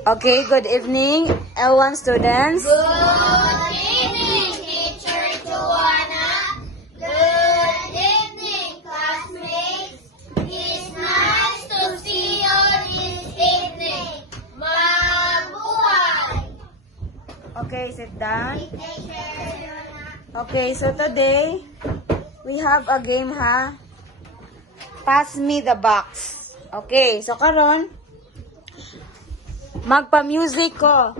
Okay, good evening, L1 students. Good evening, Teacher Joanna. Good evening, classmates. It's nice to see you this evening. Mabuhay. Okay, sit down. Teacher Joanna. Okay, so today, we have a game, ha? Pass me the box. Okay, so karon magpa-music ko.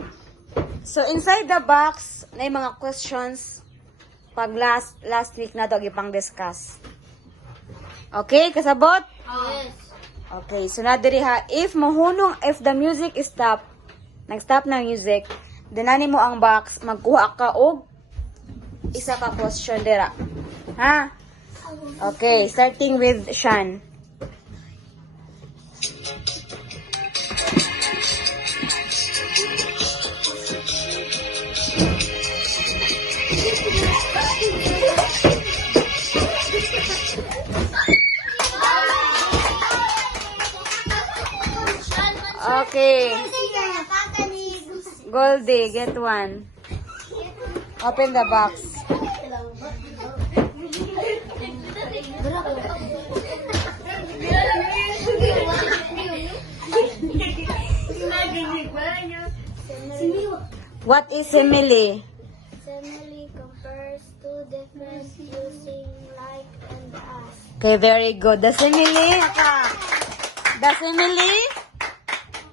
So, inside the box, na yung mga questions pag last week na ito, ipang discuss. Okay, kasabot? Yes. Okay, so na diri ha, if the music is stop, nag-stop na music, dinani mo ang box, magkuha ka og isa ka question dira. Ha? Okay, starting with Shan. Okay. Goldie, get one. Open the box. What is simile? Simile compares two different using like and as. Okay, very good. The simile, the simile,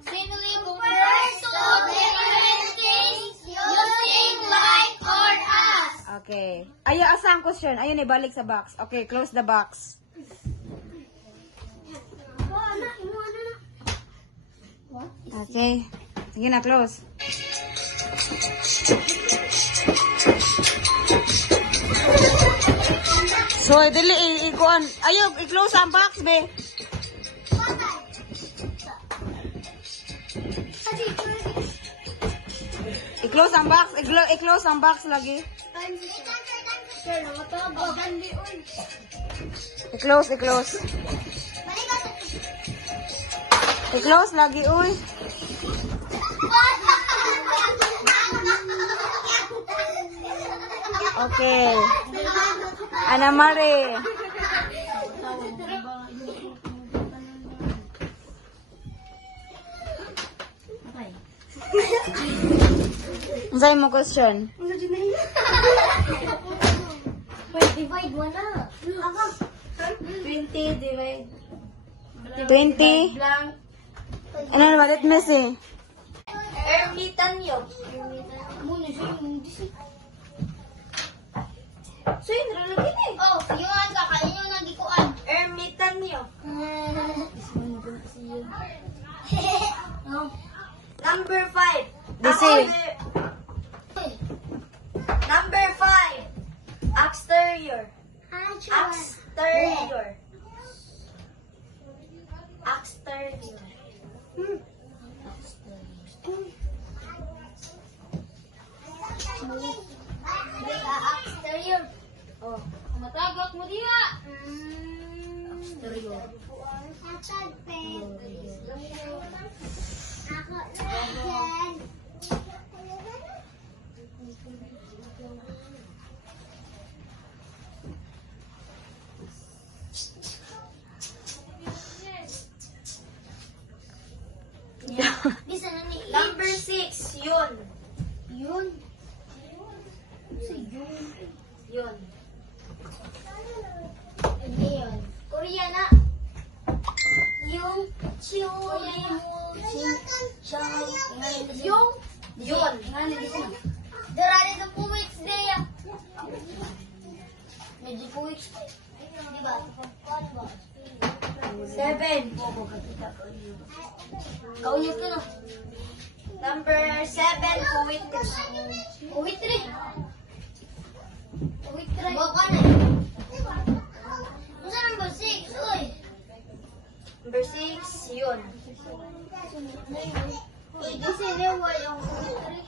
Simile compares two different things using like or as. okay. Ayo, asa ang question? Ayun, ibalik sa box. Okay, close the box. Okay. Sige na, close. So, dili, ikuan. Ayo, i-close ang box, be. I-close ang box. I-close ang box lagi. I-close. I-close lagi, uy. Okay. Ana Mare. Unsay mo question? Divide mo na. 20 divide. 20? Ano na let me see. Ermitan yun. Muna siya yung so yun, nalagin eh. Oh, yung asa, kayo yung nagikuan. Ermitan yun. Number 5. Disi. Number 5. Exterior. Exterior. Exterior. Exterior. Oh, matagak mo diha. Exterior. Number 6, yun. Yun. Yun. Hindi yun. Korea na. Yung yun. Darali na 2 weeks day. Medyo 2 weeks. Diba? 7. Kaulit ka na. Number 7, Kuwait 3. Kuwait 3. Kuwait 3. Baka na eh. Ano sa number 6? Uy. Number 6, yun. Ito si Rewa yung Kuwait 3.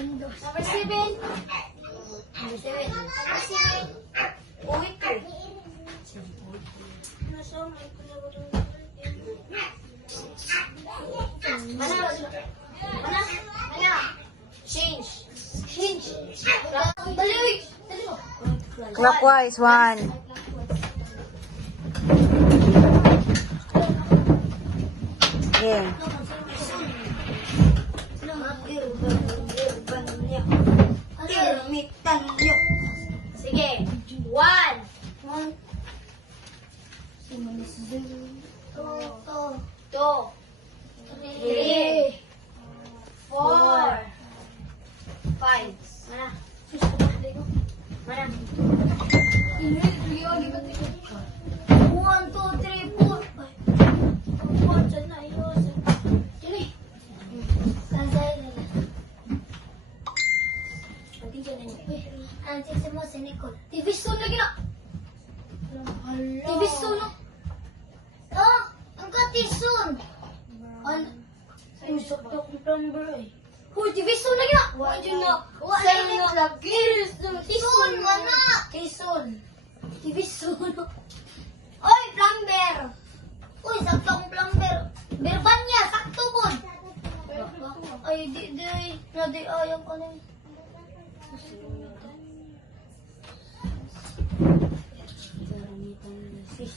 Number 7. Number 7. Number 7. Kuwait 3. Ano sa may Clockwise, 1. Okay. Sige. 1. 2. 3. 4. 5. Mana? 1, 2, 3, 4. Dyan na, ayos. Dyan eh. Sansay na lang. Antik mo si Nicole. TV soon lagi na. TV soon. Oh, ang kati soon. Ang sakto kong plumber eh. Hoy, TV soon lagi na. Wala na. Wala na lagi. Soon, mana. Soon. TV soon. Oy, plumber. Uy, sakto kong plumber. Berban niya, sakto po. Ay, di. Nadi, ayaw ko na. Sis,